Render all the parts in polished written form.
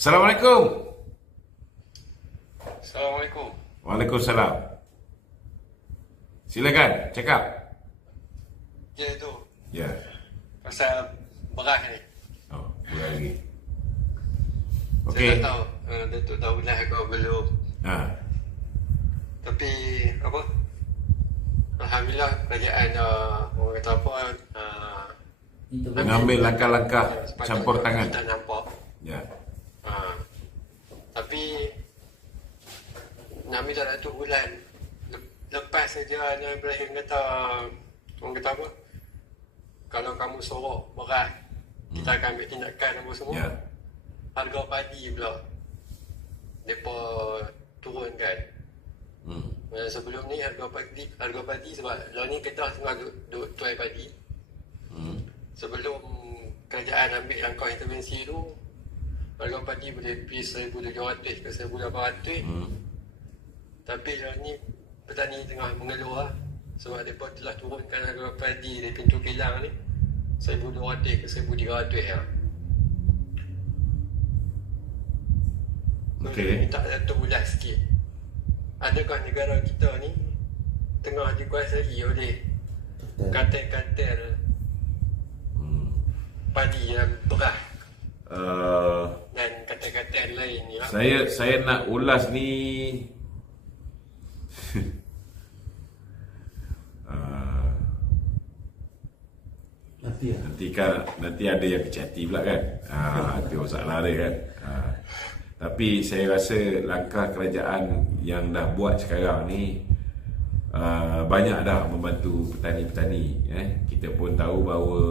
Assalamualaikum. Assalamualaikum. Waalaikumsalam. Silakan, cakap. Ya tu, Ya. pasal beras ni. Oh, boleh lagi. Saya Okey. tak tahu, Datuk tahu dah kau belum. Ha. Tapi apa? Alhamdulillah kerajaan orang kata apa? Mengambil langkah-langkah sepatutnya campur tangan. Kita nampak. Ya. Tapi Nami tak Datuk bulan lepas saja Nabi Ibrahim kata, orang kata apa? Kalau kamu sorok beras, kita akan ambil tindakan apa semua. Ya. Harga padi pula mereka turunkan. Masa sebelum ni harga padi sebab lah ni kita tengah duk tuai padi. Sebelum kerajaan ambil langkah intervensi tu, harga padi boleh pergi 1,700 ke 1,800. Tapi lah ni petani tengah mengeluh lah, sebab mereka telah turunkan harga padi dari pintu kilang ni 1,200 ke 1,300 lah. Okey. Minta Datuk ulas sikit. Adakah negara kita ni tengah dikuasai oleh kartel-kartel padi dan beras dan kartel-kartel lain ni lah? Saya nak ulas ni nanti ada yang kecil hati pula kan. Itu masalah dia kan. Tapi saya rasa langkah kerajaan yang dah buat sekarang ni banyak dah membantu petani-petani. Kita pun tahu bahawa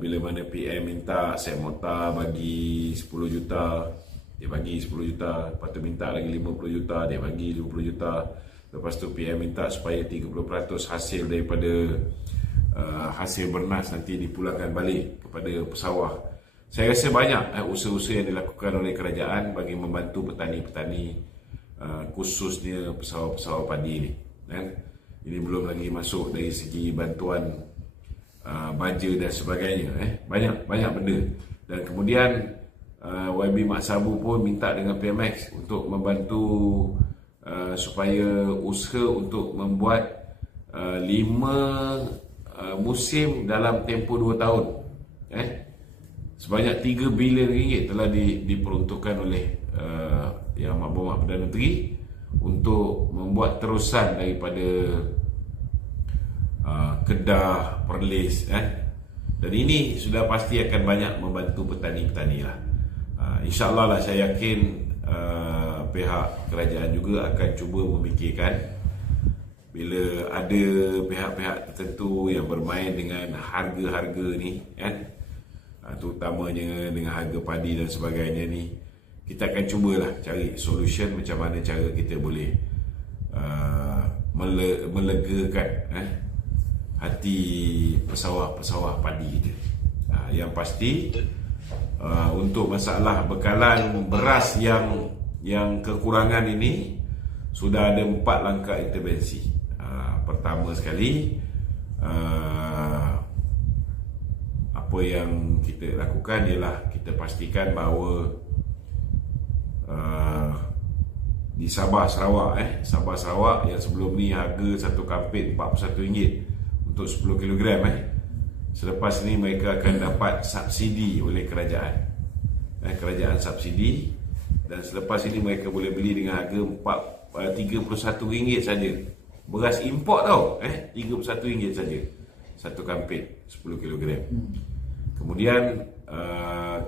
bila mana PM minta Sekmota bagi 10 juta, dia bagi 10 juta. Lepas tu minta lagi 50 juta, dia bagi 50 juta. Lepas tu PM minta supaya 30% hasil daripada hasil bernas nanti dipulangkan balik kepada pesawah. Saya rasa banyak usaha-usaha yang dilakukan oleh kerajaan bagi membantu petani-petani, khususnya pesawah-pesawah padi ni. Ini belum lagi masuk dari segi bantuan baja dan sebagainya. Banyak benda. Dan kemudian YB Mak Sabu pun minta dengan PMX untuk membantu supaya usaha untuk membuat 5 musim dalam tempoh 2 tahun. Sebanyak 3 bilion ringgit telah diperuntukkan oleh Yang Mahkamah Perdana Menteri untuk membuat terusan daripada Kedah, Perlis. Dan ini sudah pasti akan banyak membantu petani-petani lah. InsyaAllah lah, saya yakin pihak kerajaan juga akan cuba memikirkan bila ada pihak-pihak tertentu yang bermain dengan harga-harga ni, terutamanya dengan harga padi dan sebagainya ni, kita akan cubalah cari solution macam mana cara kita boleh melegakan hati pesawah-pesawah padi kita. Yang pasti untuk masalah bekalan beras yang kekurangan ini sudah ada 4 langkah intervensi. Pertama sekali, apa yang kita lakukan ialah kita pastikan bahawa di Sabah Sarawak Sabah Sarawak yang sebelum ni harga satu kampit RM41 untuk 10 kg, selepas ni mereka akan dapat subsidi oleh kerajaan. Kerajaan subsidi, dan selepas ini mereka boleh beli dengan harga RM31 saja. Beras import tau, RM31 saja satu kampit 10 kg. Kemudian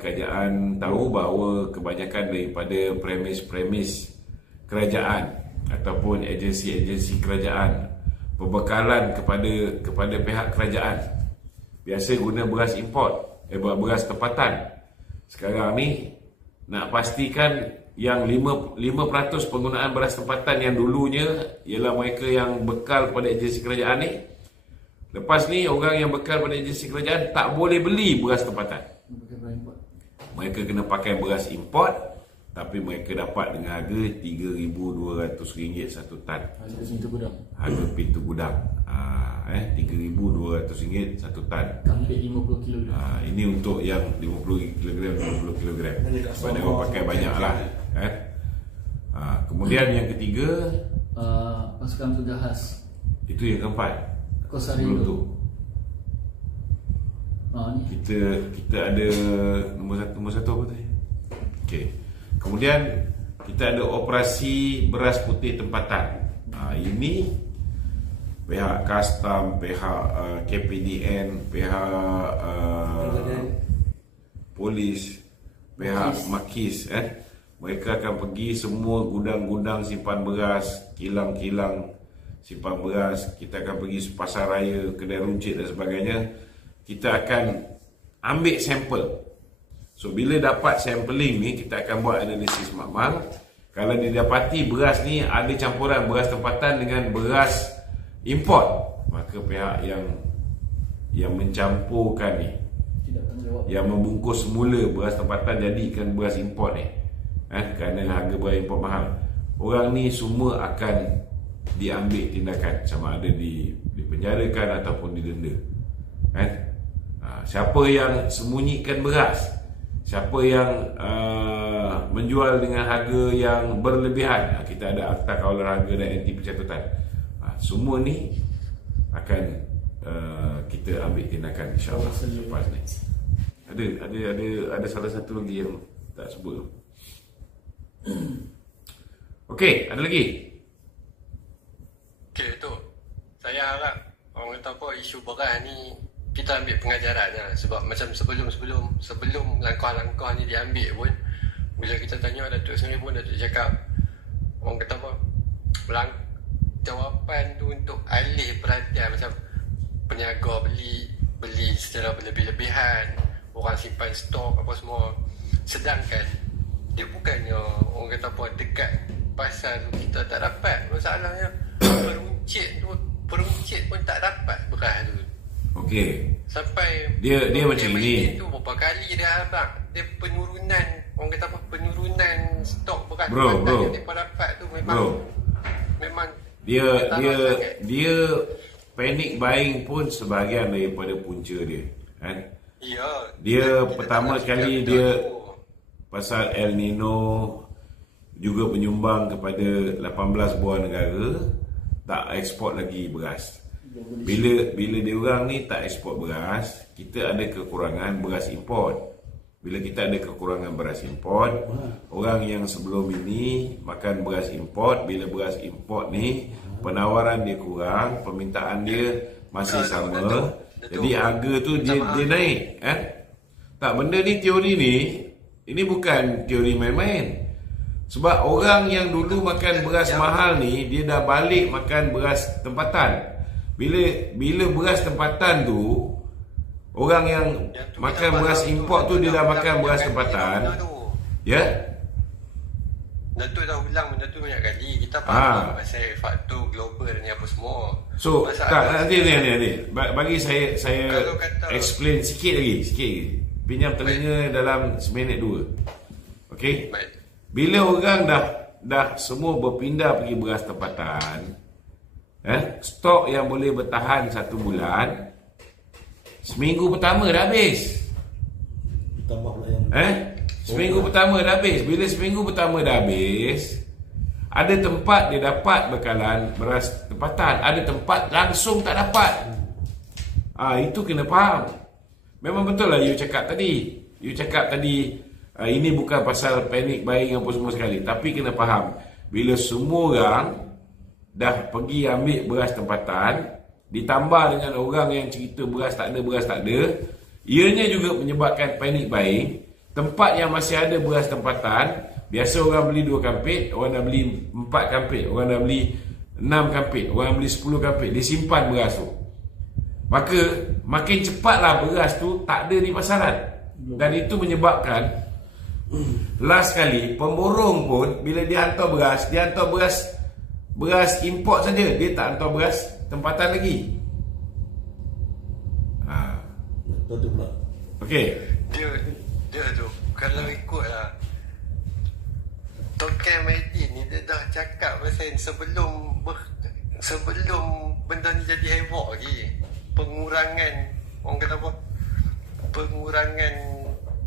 kerajaan tahu bahawa kebanyakan daripada premis kerajaan ataupun agensi-agensi kerajaan, pembekalan kepada pihak kerajaan biasa guna beras import, beras tempatan. Sekarang ni nak pastikan yang 5% penggunaan beras tempatan yang dulunya ialah mereka yang bekal pada agensi kerajaan ni. Lepas ni orang yang bekal pada agensi kerajaan tak boleh beli beras tempatan. Mereka kena pakai beras import tapi mereka dapat dengan harga RM3,200 satu tan. Harga pintu gudang. Harga pintu gudang. RM3,200 satu tan. Hampir 50 kg. Ini untuk yang 50 kg, 50 kg. Sebab dia orang pakai banyak lah. Kemudian yang ketiga, pasukan tugas khas itu yang keempat. Kosarindo. Sebelum tu Ni. kita ada nombor satu apa tadi? Okey. Kemudian kita ada operasi beras putih tempatan. Ini pihak custom, pihak KPDN, pihak polis, pihak Makis, mereka akan pergi semua gudang-gudang simpan beras, kilang-kilang simpan beras. Kita akan pergi pasar raya, kedai runcit dan sebagainya. Kita akan ambil sampel. So bila dapat sampling ni, kita akan buat analisis makmal. Kalau didapati beras ni ada campuran beras tempatan dengan beras import, maka pihak yang mencampurkan ni, Tidak tanggungjawab. yang membungkus semula beras tempatan jadikan beras import ni, kerana harga beras import mahal, orang ni semua akan diambil tindakan, sama ada dipenjarakan ataupun didenda. Siapa yang sembunyikan beras, siapa yang menjual dengan harga yang berlebihan, kita ada akta kawalan harga dan anti pencatutan. Semua ni akan kita ambil tindakan, insya-Allah lepas ni. Ada salah satu lagi yang tak sebut. Okey, ada lagi? Okey, tu. Saya harap orang kata apa, isu beras ni kita ambil pengajaran lah. Sebab macam sebelum langkah-langkah ni diambil pun, bila kita tanya Datuk Seri pun, Datuk cakap orang kata apa, jawapan tu untuk alih perhatian, macam peniaga beli secara berlebih-lebihan, orang simpan stok apa semua. Sedangkan dia bukannya orang kata apa, dekat pasar tu kita tak dapat. Masalahnya peruncit pun tak dapat beras tu. Okey. Sampai Dia macam ni. Tu berapa kali dia abang, dia penurunan, orang kata apa, penurunan stok beras Bro yang dia dapat tu memang dia panic buying pun sebahagian daripada punca dia, kan? Ya. Dia kita pertama sekali cakap dia tu. pasal El Nino juga menyumbang kepada 18 buah negara tak ekspor lagi beras. Bila dia orang ni tak ekspor beras, kita ada kekurangan beras import. Bila kita ada kekurangan beras import, orang yang sebelum ini makan beras import, bila beras import ni penawaran dia kurang, permintaan dia masih sama, jadi harga tu dia naik, Tak, benda ni, teori ni, ini bukan teori main-main. Sebab orang yang dulu makan beras mahal ni, dia dah balik makan beras tempatan. Bila beras tempatan tu, orang yang makan beras import tu, dia dah makan beras tempatan. Ya? Datuk dah ulang benda tu banyak kali. Kita faham pasal faktor global ni apa semua. So, nanti. Bagi saya explain sikit lagi. Pinjam telinga dalam seminit 2. Okey? Bila orang dah semua berpindah pergi beras tempatan, stok yang boleh bertahan 1 bulan, seminggu pertama dah habis. Tambah pula yang Seminggu pertama dah habis. Bila seminggu pertama dah habis, ada tempat dia dapat bekalan beras tempatan, ada tempat langsung tak dapat. Itu kena faham. Memang betul lah you cakap tadi. Ini bukan pasal panic buying apa semua sekali, tapi kena faham, bila semua orang dah pergi ambil beras tempatan, ditambah dengan orang yang cerita beras tak ada, ianya juga menyebabkan panic buying. Tempat yang masih ada beras tempatan, biasa orang beli 2 kampit, orang dah beli 4 kampit, orang dah beli 6 kampit, orang beli 10 kampit, dia simpan beras tu. Maka makin cepatlah beras tu tak ada di pasaran. Dan itu menyebabkan last kali pemborong pun bila dia hantar beras import saja, dia tak hantar beras tempatan lagi. betul tu pula. Okey. Dia tu kalau ikutlah Token Medin ni dia dah cakap pasal sebelum benda ni jadi heboh lagi. Pengurangan, orang kata apa? Pengurangan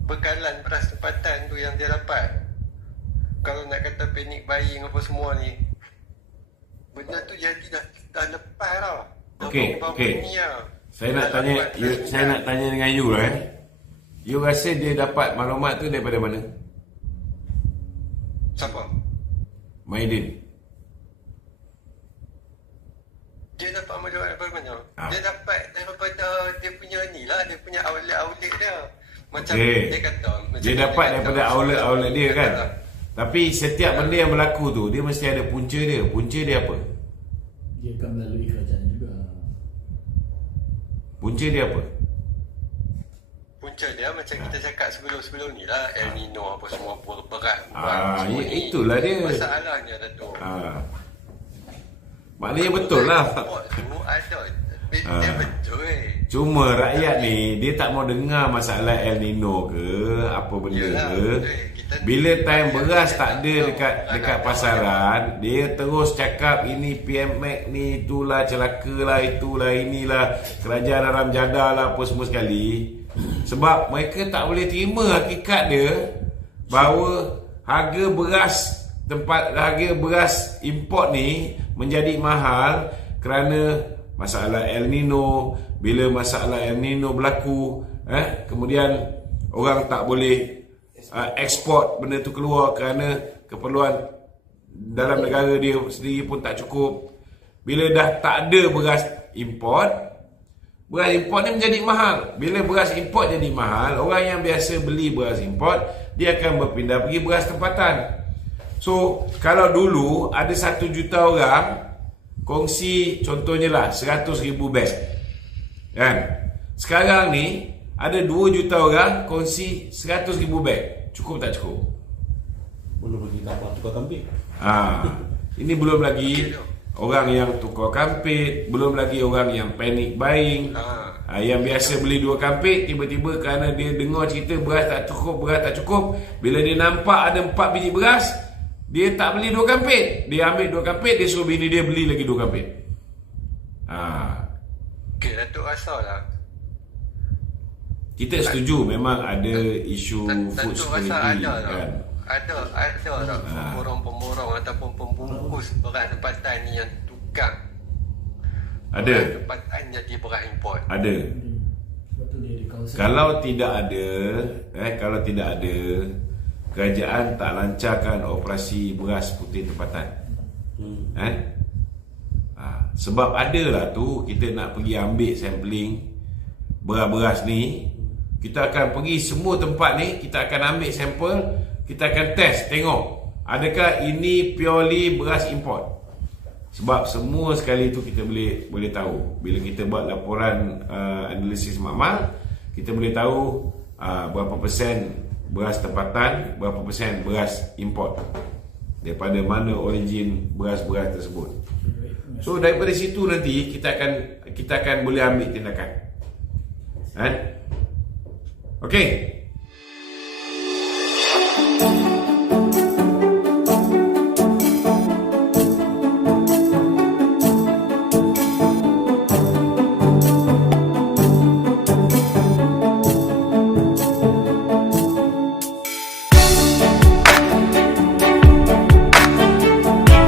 bekalan beras tempatan tu yang dia dapat. Kalau nak kata panic buying apa semua ni, benda tu jadi dah lepas tau. Okey. Saya nak tanya dengan you lah. You rasa dia dapat maklumat tu daripada mana? Siapa? Maidin. Dia dapat maklumat daripada mana? Dia dapat daripada dia punya ni lah, dia punya outlet dia. Macam dia kata, dia dapat daripada outlet dia kan. Tapi setiap benda yang berlaku tu, dia mesti ada punca dia. Punca dia apa? Dia akan melalui kerajaan juga. Punca dia apa? Punca dia macam kita cakap sebelum ni lah, El Nino apa semua berat. Itulah dia. Masalahnya Dato'. Maknanya betul lah. Ada. Dia betul Cuma rakyat ni, dia tak mau dengar masalah El Nino ke, apa benda ke. Bila time beras tak ada dekat pasaran, dia terus cakap ini PMX ni, itulah celaka lah, itulah inilah, kerajaan haram jadah lah, apa semua sekali. Sebab mereka tak boleh terima hakikat dia bahawa harga beras import ni menjadi mahal kerana masalah El Nino. Bila masalah El Nino berlaku, kemudian orang tak boleh ekspor benda tu keluar kerana keperluan dalam negara dia sendiri pun tak cukup. Bila dah tak ada beras import ni menjadi mahal. Bila beras import jadi mahal, orang yang biasa beli beras import, dia akan berpindah pergi beras tempatan. So, kalau dulu ada 1 juta orang kongsi contohnya lah 100,000 beg, kan? Sekarang ni ada 2 juta orang kongsi 100,000 beg. Cukup tak cukup? Belum lagi tambah tukar kambing. Ini belum lagi orang yang tukar kampit, belum lagi orang yang panic buying. Yang biasa beli 2 kampit, tiba-tiba kerana dia dengar cerita beras tak cukup, bila dia nampak ada 4 biji beras, dia tak beli 2 kampit. Dia ambil 2 kampit, dia suruh bini dia beli lagi 2 kampit. Okay, Datuk rasa lah, kita setuju memang ada isu food security kan. Ada tak pemborong-pemborong ataupun pembungkus beras tempatan ni yang tukar ada beras tempatan jadi beras import? Ada. Sebab tu dia di kawasan. Kalau tidak ada kerajaan tak lancarkan operasi beras putih tempatan. Sebab adalah tu kita nak pergi ambil sampling beras-beras ni, kita akan pergi semua tempat ni, kita akan ambil sampel, kita akan test, tengok adakah ini purely beras import. Sebab semua sekali tu kita boleh tahu. Bila kita buat laporan analisis makmal, kita boleh tahu berapa persen beras tempatan, berapa persen beras import, daripada mana origin beras-beras tersebut. So daripada situ nanti kita akan boleh ambil tindakan. Okey.